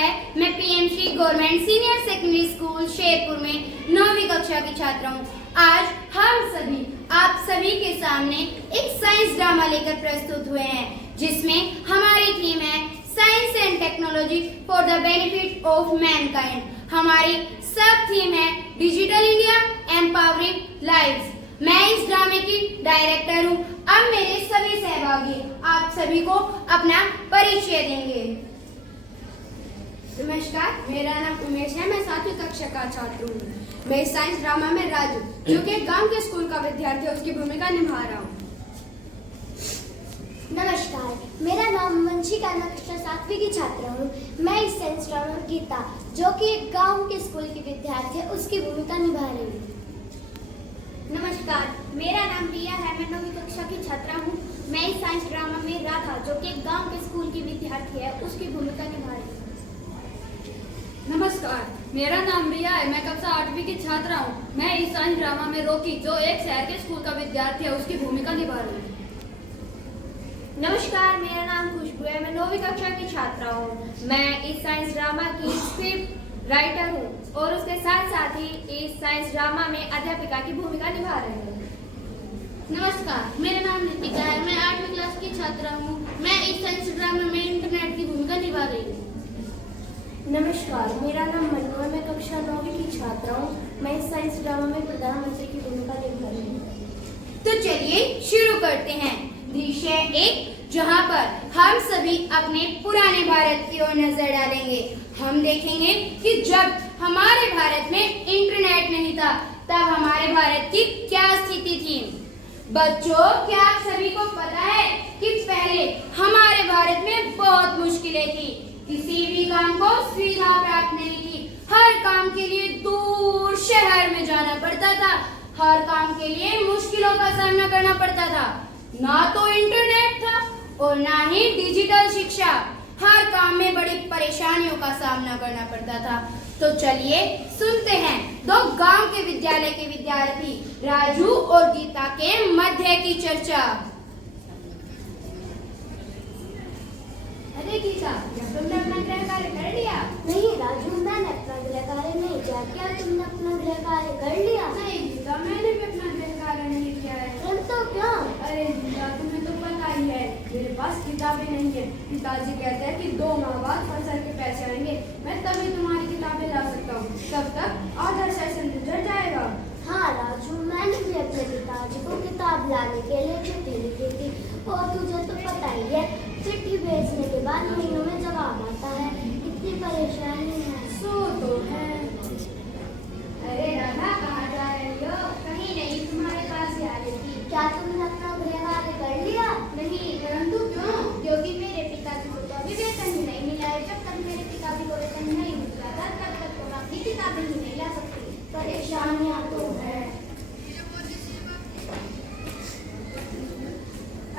है। मैं PMC government senior secondary school Sherpur में 9वीं कक्षा की छात्रा हूँ। आज हम सभी आप सभी के सामने एक साइंस ड्रामा लेकर प्रस्तुत हुए हैं, जिसमें हमारी थीम है science and technology for the benefit of Mankind. हमारी सब थीम है डिजिटल इंडिया एम्पावरिंग लाइव्स। मैं इस ड्रामे की डायरेक्टर हूँ। अब मेरे सभी सहभागी आप सभी को अपना परिचय देंगे। नमस्कार, मेरा नाम उमेश है। मैं 7वीं कक्षा का छात्र हूँ। मैं इस साइंस ड्रामा में राजू, जो कि एक गांव के स्कूल का विद्यार्थी है, उसकी भूमिका निभा रहा हूँ। नमस्कार, मेरा नाम वंशिका, मैं कक्षा 7वीं की छात्रा हूँ। मैं इस साइंस ड्रामा में गीता, जो कि एक गांव के स्कूल की विद्यार्थी है, उसकी भूमिका निभा रही हूँ। नमस्कार, मेरा नाम रिया है। मैं 9वीं कक्षा की छात्रा हूँ। मैं इस साइंस ड्रामा में राधा, जो कि एक गांव के स्कूल की विद्यार्थी है, उसकी भूमिका निभा रही हूँ। नमस्कार, मेरा नाम रिया है। मैं कक्षा 8वीं की छात्रा हूँ। मैं इस साइंस ड्रामा में रॉकी, जो एक शहर के स्कूल का विद्यार्थी है, उसकी भूमिका निभा रही हूँ। नमस्कार, मेरा नाम खुशबू है। मैं 9वीं कक्षा की छात्रा हूँ। मैं इस साइंस ड्रामा की स्क्रिप्ट राइटर हूँ और उसके साथ साथ ही इस साइंस ड्रामा में अध्यापिका की भूमिका निभा रही हूँ। नमस्कार, मेरा नाम नितिका है। मैं 8वीं क्लास की छात्रा हूँ। मैं इस साइंस ड्रामा में इंटरनेट की भूमिका निभा रही हूँ। नमस्कार, मेरा नाम मनु है। मैं कक्षा 9वीं की छात्रा हूँ। मैं इस साइंस ड्रामा में प्रधानमंत्री की भूमिका निभा रही हूँ। तो चलिए शुरू करते हैं। दृश्य 1, जहाँ पर हम सभी अपने पुराने भारत की ओर नजर डालेंगे। हम देखेंगे कि जब हमारे भारत में इंटरनेट नहीं था, तब हमारे भारत की क्या स्थिति थी। बच्चों, क्या आप सभी को पता है कि पहले हमारे भारत में बहुत मुश्किलें थी। किसी भी काम को सुविधा प्राप्त नहीं थी। हर काम के लिए दूर शहर में जाना पड़ता था। हर काम के लिए मुश्किलों का सामना करना पड़ता था। ना तो इंटरनेट था और ना ही डिजिटल शिक्षा। हर काम में बड़ी परेशानियों का सामना करना पड़ता था। तो चलिए सुनते हैं दो गांव के विद्यालय के विद्यार्थी राजू और गीता के मध्य की चर्चा। अरे गीता, क्या तुमने अपना गृह कार्य कर लिया? नहीं राजू, मैंने अपना गृह कार्य नहीं किया। क्या तुमने अपना गृह कार्य कर लिया? नहीं गीता, मैंने भी अपना गृह कार्य नहीं किया है। तो क्यों? अरे गीता, तुम्हें तो पता ही है, मेरे पास किताबें नहीं है। पिताजी कहते हैं कि 2 माह बाद फसल के पैसे आएंगे, मैं तभी तुम्हारी किताबें ला सकता हूँ। तब तक आधा सेशन गुजर जाएगा। हाँ राजू, मैंने भी अपने पिताजी को किताब लाने के लिए चिट्ठी लिखी थी। और तुझे तो पता ही है, चिट्ठी भेजने के बाद महीनों में जवाब आता है। कितनी परेशानी है। सो तो है। अरे राधा, कहाँ जा रही हो? कहीं नहीं, तुम्हारे पास ही आ रही थी। क्या तुमने अपना गृह कार्य कर लिया? नहीं, परंतु क्यों? क्योंकि मेरे पिताजी को तो अभी वेतन ही नहीं मिला है। जब तक मेरे पिताजी को वेतन नहीं मिलता था, तब तक तो मैं अपनी किताबें ही नहीं ला सकती। परेशानियाँ तो है।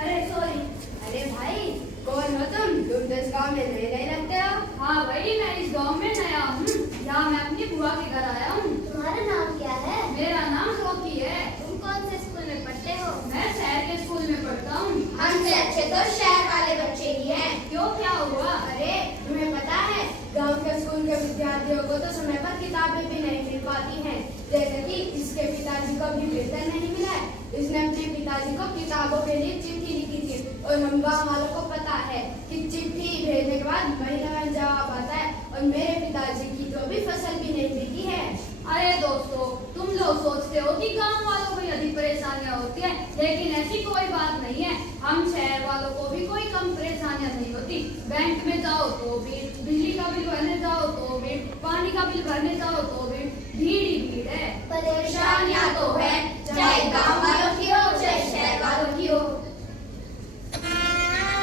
अरे सॉरी। अरे भाई, कौन हो तुम? तुम तो इस गाँव में नए लगते हो। हाँ भाई, मैं इस गांव में नया हूँ। यहाँ मैं अपनी बुआ के घर आया हूँ। तुम्हारा नाम क्या है? मेरा नाम रॉकी है। तुम कौन से स्कूल में पढ़ते हो? मैं शहर के स्कूल में पढ़ता हूँ। हमसे अच्छे तो शहर वाले बच्चे ही हैं। क्यों, क्या हुआ? अरे तुम्हें पता है, गांव के स्कूल के विद्यार्थियों को तो समय पर किताबें भी नहीं मिल पाती हैं। जैसे कि इसके पिताजी को भी वेतन नहीं मिला है। इसने अपने पिताजी को किताबों के लिए चिट्ठी लिखी थी और हम गाँव वालों को पता है कि चिट्ठी भेजने के बाद महीने में जवाब आता है। और मेरे पिताजी की तो अभी फसल भी नहीं बिकी है। अरे दोस्तों, तुम लोग सोचते हो कि गांव वालों को अधिक परेशानियां होती है, लेकिन ऐसी कोई बात नहीं है। हम शहर वालों को भी कोई कम परेशानियां नहीं होती। बैंक में जाओ तो भी, बिजली का बिल भरने जाओ तो भी, पानी का बिल भरने जाओ तो भी भीड़ ही भीड़ है। परेशानियां तो है, चाहे गांव वालों की हो चाहे शहर वालों की हो।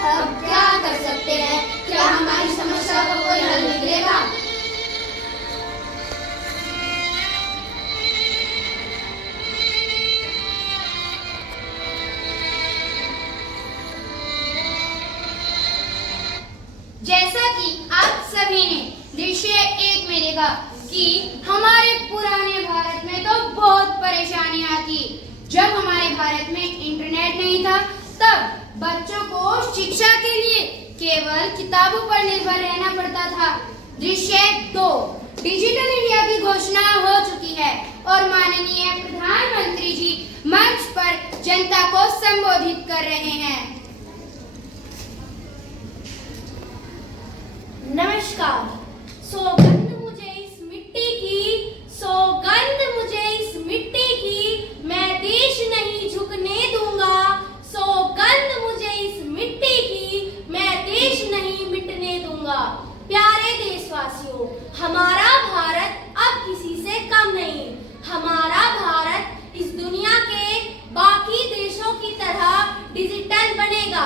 अब क्या कर सकते हैं? क्या हमारी समस्या का कोई हल निकलेगा? जैसा कि आप सभी ने दृश्य 1 में देखा कि हमारे पुराने भारत में तो बहुत परेशानियां थी। जब हमारे भारत में इंटरनेट नहीं था, तब बच्चों को शिक्षा के लिए केवल किताबों पर निर्भर रहना पड़ता था। दृश्य 2 डिजिटल इंडिया की घोषणा हो चुकी है और माननीय प्रधानमंत्री जी मंच पर जनता को संबोधित कर रहे हैं। नमस्कार। सौगंध मुझे इस मिट्टी की, सौगंध मुझे इस मिट्टी की, मैं देश नहीं झुकने दूंगा। सौगंध मुझे इस मिट्टी की, मैं देश नहीं मिटने दूंगा। प्यारे देशवासियों, हमारा भारत अब किसी से कम नहीं। हमारा भारत इस दुनिया के बाकी देशों की तरह डिजिटल बनेगा।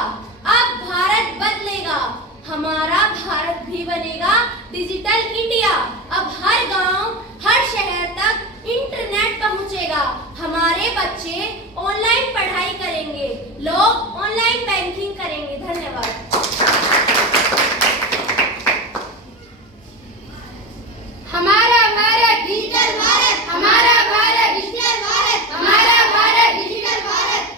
अब भारत बदलेगा, हमारा भारत भी बनेगा डिजिटल इंडिया। अब हर गांव, हर शहर तक इंटरनेट पहुंचेगा। हमारे बच्चे ऑनलाइन पढ़ाई करेंगे, लोग ऑनलाइन बैंकिंग करेंगे। धन्यवाद। हमारा भारत डिजिटल भारत, हमारा भारत डिजिटल भारत, हमारा भारत डिजिटल भारत।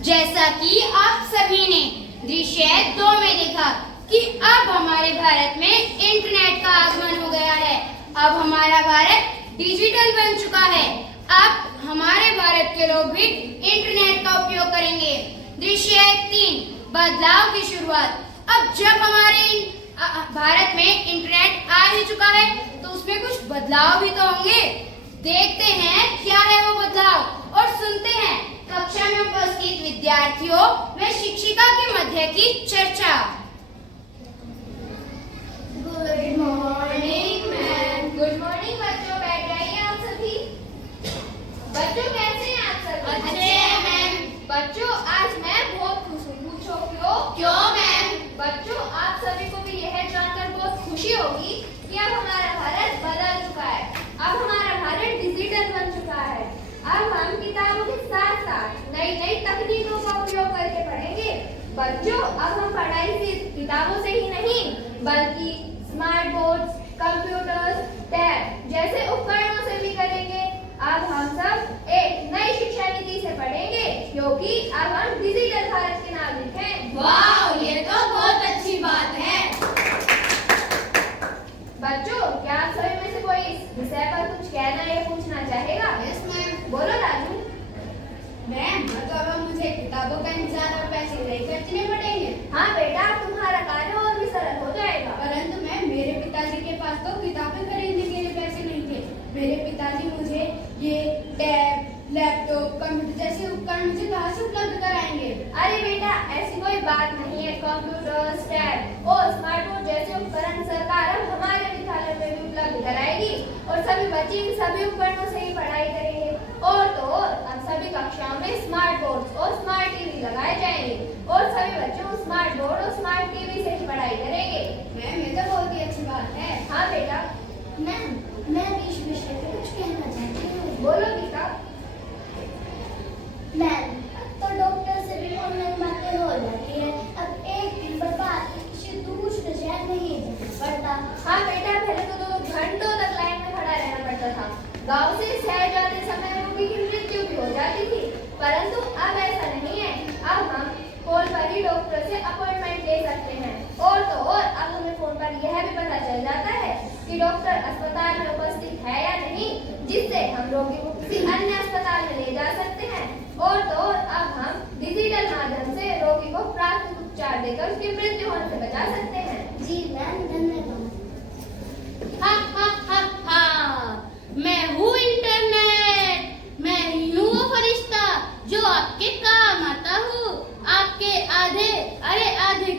जैसा कि आप सभी ने दृश्य 2 में देखा कि अब हमारे भारत में इंटरनेट का आगमन हो गया है। अब हमारा भारत डिजिटल बन चुका है। अब हमारे भारत के लोग भी इंटरनेट का उपयोग करेंगे। दृश्य 3 बदलाव की शुरुआत। अब जब हमारे भारत में इंटरनेट आ ही चुका है तो उसमें कुछ बदलाव भी तो होंगे। देखते हैं क्या है वो बदलाव और सुनते हैं कक्षा में उपस्थित विद्यार्थियों व शिक्षिका के मध्य की चर्चा। Good morning ma'am. Good morning बच्चों, बैठ जाइए आप सभी। बच्चों कैसे हैं आप सभी? अच्छे हैं मैम। बच्चों आज मैं बहुत खुश हूँ। पूछो क्यों? क्यों मैम? बच्चों आप सभी को भी यह जानकर बहुत खुशी होगी कि अब हमारा भारत बदल चुका है। अब हमारा भारत डिजिटल बन चुका है। अब हम किताबों के साथ साथ नई नई तकनीकों का उपयोग करके पढ़ेंगे। बच्चों अब हम पढ़ाई सिर्फ किताबों से ही नहीं बल्कि स्मार्ट बोर्ड्स, कंप्यूटर्स, टैब जैसे उपकरणों से भी करेंगे। अब हम सब एक नई शिक्षा नीति से पढ़ेंगे क्योंकि अब हम डिजिटल भारत के नागरिक हैं। वाह, ये तो बहुत अच्छी बात है। बच्चों क्या आप सभी में से कोई इस विषय पर कुछ कहना या पूछना चाहेगा? Yes ma'am. बोलो राजू। मैम तो अब मुझे किताबों का इंतजार और पैसे नहीं खर्चने पड़ेंगे। हाँ बेटा, तुम्हारा कार्य और भी सरल हो जाएगा। परंतु मैम मेरे पिताजी के पास तो किताबें खरीदने के लिए पैसे नहीं थे। मेरे पिताजी मुझे ये टैब, लैपटॉप, कंप्यूटर जैसे उपकरण मुझे कहाँ से उपलब्ध कराएंगे? अरे बेटा ऐसी कोई बात नहीं है। कंप्यूटर, टैब और स्मार्ट बोर्ड जैसे उपकरण सरकार अब हमारे विद्यालय में भी उपलब्ध कराएगी और सभी बच्चे इन सभी उपकरणों से ही पढ़ाई करेंगे। और तो और अब सभी कक्षाओं में स्मार्ट बोर्ड और स्मार्ट टीवी लगाए जाएंगे और सभी बच्चों स्मार्ट बोर्ड और स्मार्ट टीवी से ही पढ़ाई करेंगे। मैम ये तो बहुत ही अच्छी बात है। हाँ बेटा। मैम मैं भी इस विषय पे कुछ कहना चाहती हूँ। बोलो गीता। मैम तो डॉक्टर कि डॉक्टर अस्पताल में उपस्थित है या नहीं, जिससे हम रोगी को किसी अन्य अस्पताल में ले जा सकते हैं। और तो और अब हम डिजिटल माध्यम से रोगी को प्राथमिक उपचार देकर उसकी मृत्यु होने से बचा सकते हैं। जी मैम, धन्यवाद। हा हा हा हा, मैं हूँ इंटरनेट। मैं ही हूँ वो फरिश्ता जो आपके काम आता हूँ। आपके आधे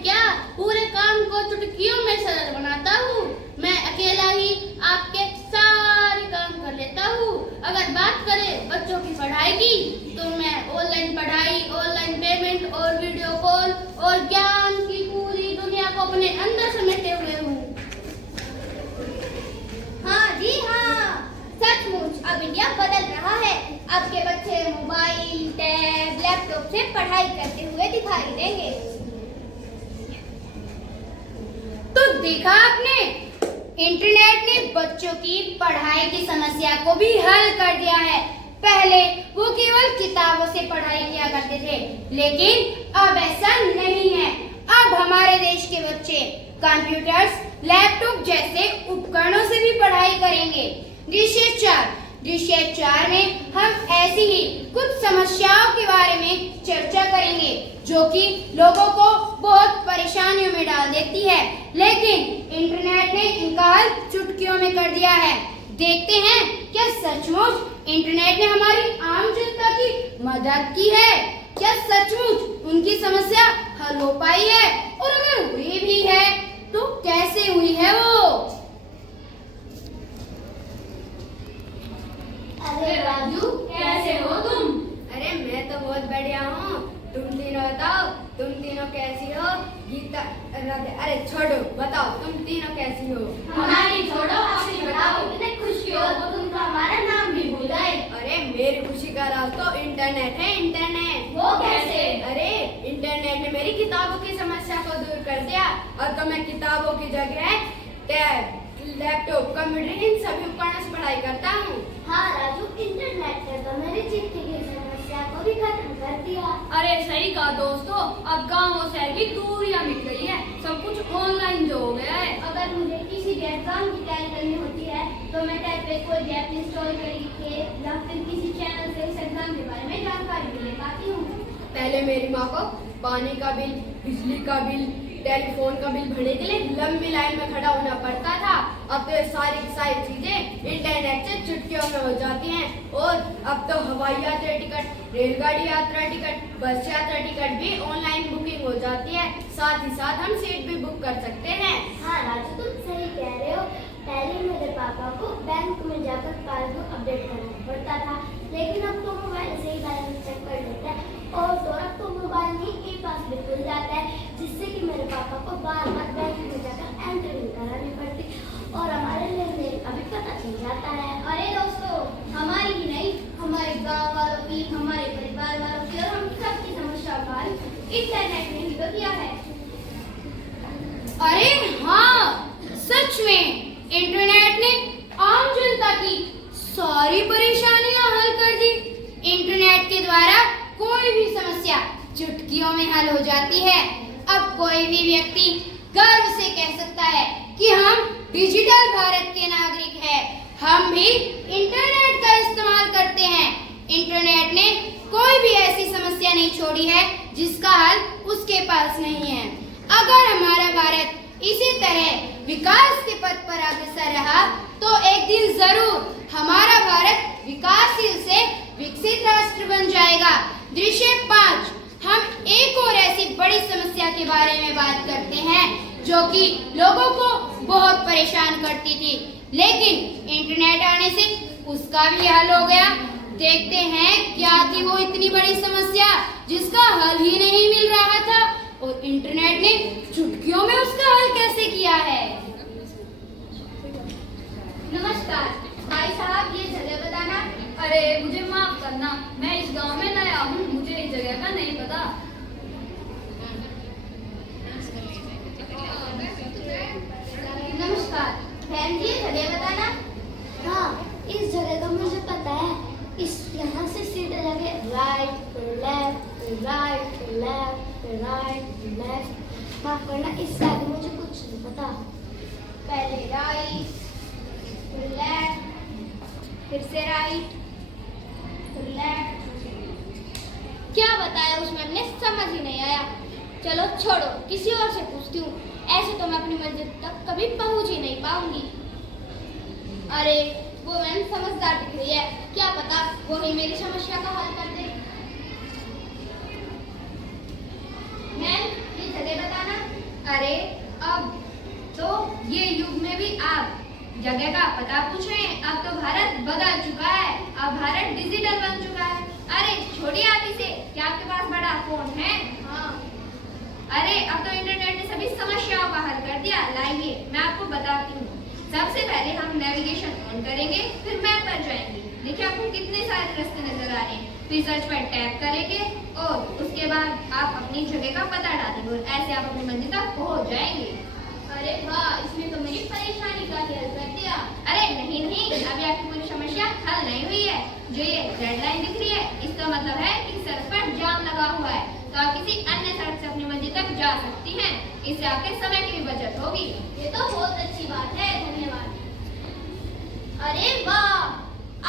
क्या, पूरे काम को चुटकियों में सरल बनाता हूँ। मैं अकेला ही आपके सारे काम कर लेता हूँ। अगर बात करें बच्चों की पढ़ाई की, तो मैं ऑनलाइन पढ़ाई, ऑनलाइन पेमेंट और वीडियो कॉल और ज्ञान की पूरी दुनिया को अपने अंदर समेटे हुए हूँ। हाँ जी हाँ, सचमुच अब इंडिया बदल रहा है। आपके बच्चे मोबाइल, टैब, लैपटॉप से पढ़ाई करते हुए दिखाई देंगे। तो देखा आपने, इंटरनेट ने बच्चों की पढ़ाई की समस्या को भी हल कर दिया है। पहले वो केवल किताबों से पढ़ाई किया करते थे, लेकिन अब ऐसा नहीं है। अब हमारे देश के बच्चे कंप्यूटर्स, लैपटॉप जैसे उपकरणों से भी पढ़ाई करेंगे। दृश्य 4 में हम ऐसी ही कुछ समस्याओं के बारे में चर्चा करेंगे, जो कि लोगों को बहुत परेशानियों में डाल देती है, लेकिन इंटरनेट ने इनका हल चुटकियों में कर दिया है। देखते हैं क्या सचमुच इंटरनेट ने हमारी आम जनता की मदद की है? क्या सचमुच उनकी समस्या हल हो पाई है? और अगर हुई भी है तो कैसे हुई है वो? अरे राजू, कैसे हो तुम? अरे मैं तो बहुत बढ़िया हूँ। तुम तीनों बताओ, तुम तीनों कैसी हो? गीता, अरे छोड़ो, बताओ तुम तीनों कैसी हो? हमारी छोड़ो, अपनी बताओ। इतने खुशी हो तो तुम तो हमारा नाम भी भूल गए। अरे मेरी खुशी का राज तो इंटरनेट है, इंटरनेट। वो कैसे? अरे इंटरनेट ने मेरी किताबों की समस्या को दूर कर दिया। अब तो मैं किताबों की जगह टैब, लैपटॉप, कंप्यूटर इन सभी उपकरणों से पढ़ाई करता हूँ। हाँ राजू, इंटरनेट ने तो मेरी चिट्ठी की समस्या को भी खत्म कर दिया। अरे सही कहा दोस्तों, अब गांव और शहर की दूरियां मिट गई है। सब कुछ ऑनलाइन जो हो गया है। अगर मुझे किसी भी एग्जाम की तैयारी करनी होती है, तो मैं टैब पे कोई भी ऐप इंस्टॉल करके या फिर किसी चैनल से उस एग्जाम के बारे में जानकारी ले पाती हूँ। पहले मेरी माँ को पानी का बिल, बिजली का बिल, टेलीफोन का बिल भरने के लिए लंबी लाइन में खड़ा होना पड़ता था। अब तो ये सारी चीजें इंटरनेट से चुटकियों में हो जाती हैं। और अब तो हवाई यात्रा टिकट, रेलगाड़ी यात्रा टिकट, बस यात्रा टिकट भी ऑनलाइन बुकिंग हो जाती है। साथ ही साथ हम सीट भी बुक कर सकते हैं। हाँ राजू, तुम सही कह रहे हो। पहले मेरे पापा को बैंक में जाकर पासबुक अपडेट करना पड़ता था, लेकिन अब तो मोबाइल से ही बैलेंस चेक कर लेते हैं। और तो अब तो मोबाइल में ई पासबुक खुल जाता है, जिससे कि मेरे पापा को बार-बार बैंक में जाकर एंट्री नहीं करानी पड़ती और हमारे लेन-देन का भी पता चल जाता है। अरे दोस्तों, हमारी ही नहीं, हमारे गांव वालों की, हमारे परिवार वालों की और हम सबकी समस्या का हल इंटरनेट ने ही तो किया है। अरे हाँ, सच में इंटरनेट ने आम जनता की सारी परेशानियां हल कर दी। इंटरनेट के द्वारा कोई भी समस्या चुटकियों में हल हो जाती है। अब कोई भी व्यक्ति गर्व से कह सकता है कि हम डिजिटल भारत के नागरिक हैं। हम भी इंटरनेट का इस्तेमाल करते हैं। इंटरनेट ने कोई भी ऐसी समस्या नहीं छोड़ी है जिसका हल उसके पास नहीं है। अगर हमारा भारत इसी तरह विकास के पथ पर अग्रसर रहा, तो एक दिन जरूर हमारा भारत विकासशील से विकसित राष्ट्र बन जाएगा। दृश्य 5, हम एक और ऐसी बड़ी समस्या के बारे में बात करते हैं जो कि लोगों को बहुत परेशान करती थी, लेकिन इंटरनेट आने से उसका भी हल हो गया। देखते हैं क्या थी वो इतनी बड़ी समस्या जिसका हल ही नहीं मिल रहा था, और इंटरनेट ने चुटकियों में उसका हल कैसे किया है। नमस्कार भाई साहब, ये जगह बताना। अरे मुझे माफ करना, मैं इस गांव में नया हूँ, मुझे इस जगह का नहीं पता। नमस्कार बहन जी, ये जगह बताना। हाँ, इस जगह का मुझे पता है। इस यहाँ से सीधे लगे right, left, right, left, right, left. माफ करना, इस साइड मुझे कुछ नहीं पता। पहले राइट, फिर लेफ्ट, फिर से राइट, फिर लेफ्ट। क्या बताया उसमें, अपने समझ ही नहीं आया। चलो छोड़ो, किसी और से पूछती हूँ। ऐसे तो मैं अपनी मंजिल तक कभी पहुंच ही नहीं पाऊंगी। अरे वो मैम समझदार दिख रही है, क्या पता वो ही मेरी समस्या का हल कर दे। मैम ये जगह बताना। अरे अब तो ये युग में भी आप जगह का पता पूछ रहे हैं। अब तो भारत बदल चुका है, अब भारत डिजिटल बन चुका है। अरे छोड़िए आप इसे, क्या आपके पास बड़ा फोन है? हाँ। अरे अब तो इंटरनेट ने सभी समस्याओं का हल कर दिया। लाइए मैं आपको बताती हूँ। सबसे पहले हम नेविगेशन ऑन करेंगे, फिर मैप पर जाएंगे। देखिए आपको कितने सारे रास्ते नजर आ रहे हैं। फिर सर्च पर टैप करेंगे और उसके बाद आप अपनी जगह का पता डालेंगे और ऐसे आप अपनी मंजिल तक पहुँच जाएंगे। अरे वाह, इसमें तो मेरी परेशानी का हल कर दिया। अरे नहीं नहीं, अभी आपकी पूरी समस्या हल नहीं हुई है। जो ये रेड लाइन दिख रही है, इसका मतलब है कि सड़क पर जाम लगा हुआ है, तो आप किसी अन्य सड़क से अपनी मंजिल तक जा सकती हैं। इससे आपके समय की भी बचत होगी। ये तो बहुत अच्छी बात है, धन्यवाद। अरे वाह,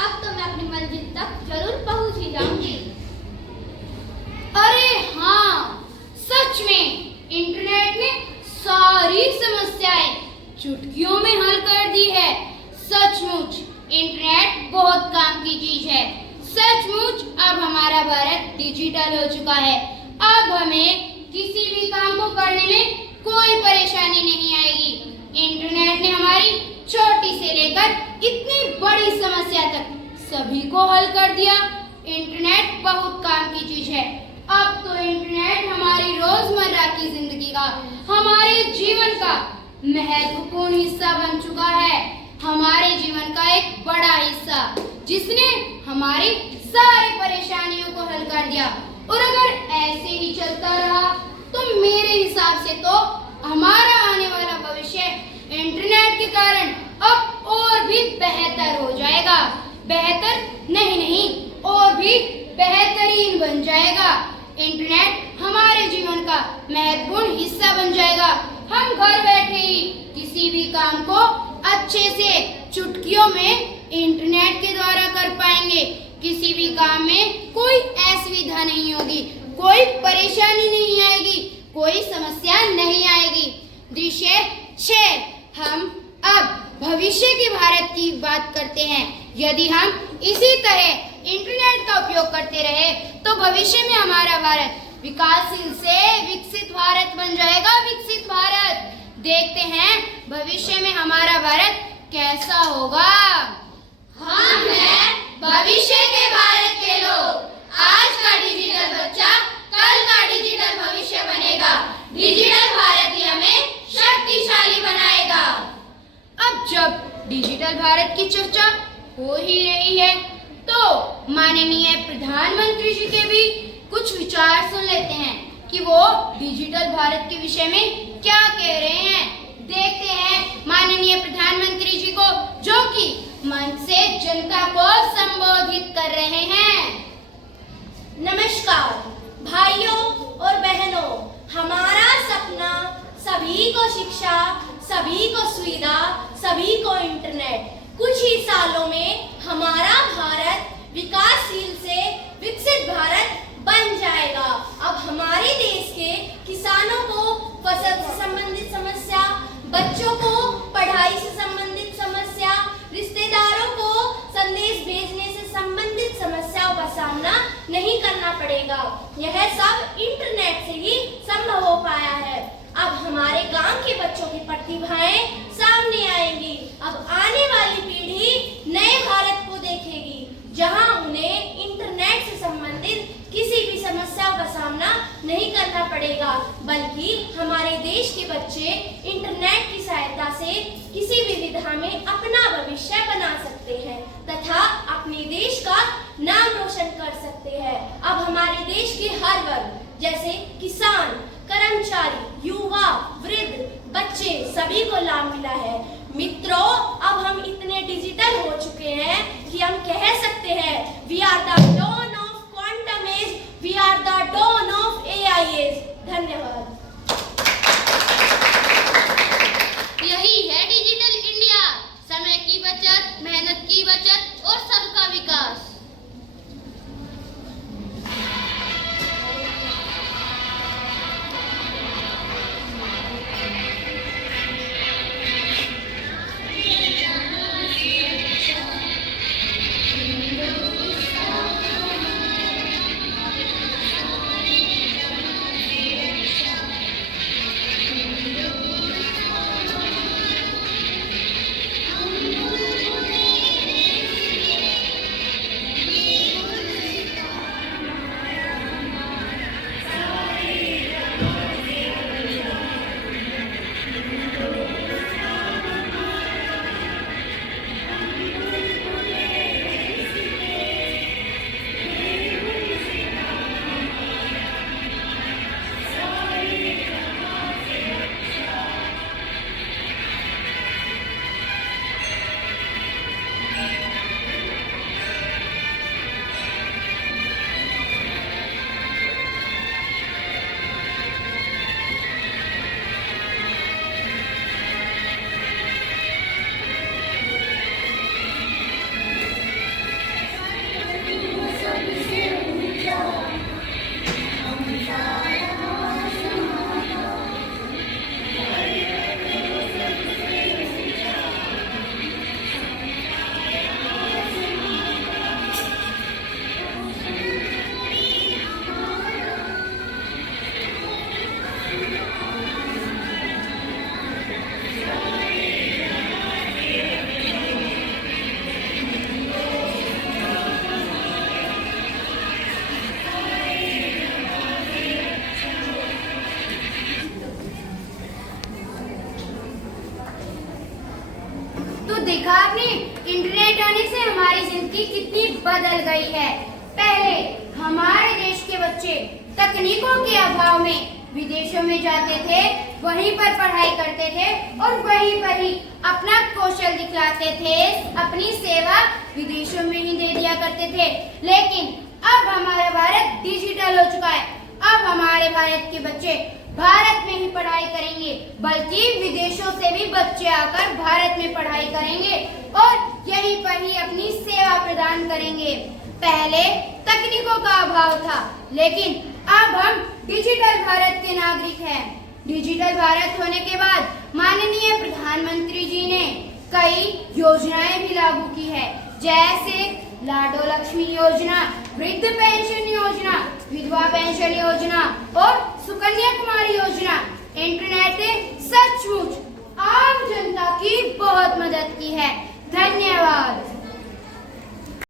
अब तो मैं अपनी मंजिल तक जरूर पहुंच ही जाऊंगी। अरे हाँ, सच में इंटरनेट ने सारी समस्याएं चुटकियों में हल कर दी है। सचमुच इंटरनेट बहुत काम की चीज है। सचमुच अब हमारा भारत डिजिटल हो चुका है। अब हमें किसी भी काम को करने में कोई परेशानी नहीं आएगी। इंटरनेट ने हमारी छोटी से लेकर इतनी बड़ी समस्या तक सभी को हल कर दिया। इंटरनेट बहुत काम की चीज है। अब तो इंटरनेट हमारी रोजमर्रा की जिंदगी का, हमारे जीवन का महत्वपूर्ण हिस्सा बन चुका है। हमारे जीवन का एक बड़ा हिस्सा, जिसने हमारी सारी परेशानियों को हल कर दिया। और अगर ऐसे ही चलता रहा तो मेरे हिसाब से तो हमारा आने वाला भविष्य इंटरनेट के कारण अब और भी बेहतर हो जाएगा। बेहतर नहीं, और भी बेहतरीन बन जाएगा। इंटरनेट हमारे जीवन का महत्वपूर्ण हिस्सा बन जाएगा। हम घर बैठे ही किसी भी काम को अच्छे से चुटकियों में इंटरनेट के द्वारा कर पाएंगे। किसी भी काम में कोई असुविधा नहीं होगी, कोई परेशानी नहीं आएगी, कोई समस्या नहीं आएगी। दृश्य 6, हम अब भविष्य के भारत की बात करते हैं। यदि हम इसी तरह इंटरनेट का उपयोग करते रहे तो भविष्य में हमारा भारत विकासशील से विकसित भारत बन जाएगा। विकसित भारत। देखते हैं भविष्य में हमारा भारत कैसा होगा। हम हैं भविष्य के भारत के लोग। आज का डिजिटल बच्चा कल का डिजिटल भविष्य बनेगा। डिजिटल भारत ही हमें शक्तिशाली बनाएगा। अब जब डिजिटल भारत की चर्चा हो ही रही है तो माननीय प्रधानमंत्री जी के भी कुछ विचार सुन लेते हैं कि वो डिजिटल भारत के विषय में क्या कह रहे हैं। देखते हैं माननीय प्रधानमंत्री जी को, जो कि मंच से जनता को संबोधित कर रहे हैं। नमस्कार भाइयों और बहनों, हमारा सपना सभी को शिक्षा, सभी को सुविधा, सभी को इंटरनेट। कुछ ही सालों में हमारा भारत विकासशील से विकसित भारत बन जाएगा। अब हमारे देश के किसानों को फसल से संबंधित समस्या, बच्चों को पढ़ाई से संबंधित समस्या, रिश्तेदारों को संदेश भेजने से संबंधित समस्याओं का सामना नहीं करना पड़ेगा। यह सब इंटरनेट से ही संभव हो पाया है। अब हमारे गांव के बच्चों की प्रतिभाएं सामने आएंगी। अब आने वाली पीढ़ी नए भारत को देखेगी, जहां उन्हें इंटरनेट से संबंधित किसी भी समस्याओं का सामना नहीं करना पड़ेगा, बल्कि हमारे देश के बच्चे इंटरनेट की सहायता से किसी भी विधा में अपना भविष्य बना सकते हैं तथा अपने देश का नाम रोशन कर सकते हैं। अब हमारे देश के हर वर्ग जैसे किसान, कर्मचारी, युवा, वृद्ध, बच्चे सभी को लाभ मिला है। मित्रों, अब हम इतने डिजिटल हो चुके हैं कि हम कह सकते हैं we are the dawn of quantum age, we are the dawn of AI age. धन्यवाद। यही है डिजिटल इंडिया। समय की बचत, देखा आपने, इंटरनेट आने से हमारी जिंदगी कितनी बदल गई है। पहले हमारे देश के बच्चे तकनीकों के अभाव में विदेशों में जाते थे, वहीं पर पढ़ाई करते थे और वहीं पर ही अपना कौशल दिखलाते थे, अपनी सेवा विदेशों में ही दे दिया करते थे। लेकिन अब हमारा भारत डिजिटल हो चुका है। अब हमारे भारत के बच्चे भारत में ही पढ़ाई करेंगे, बल्कि विदेशों से भी बच्चे आकर भारत में पढ़ाई करेंगे और यहीं पर ही अपनी सेवा प्रदान करेंगे। पहले तकनीकों का अभाव था, लेकिन अब हम डिजिटल भारत के नागरिक हैं। डिजिटल भारत होने के बाद माननीय प्रधानमंत्री जी ने कई योजनाएं भी लागू की है, जैसे लाडो लक्ष्मी योजना, वृद्ध पेंशन योजना, विधवा पेंशन योजना और सुकन्या कुमारी योजना। इंटरनेट ने सचमुच आम जनता की बहुत मदद की है। धन्यवाद।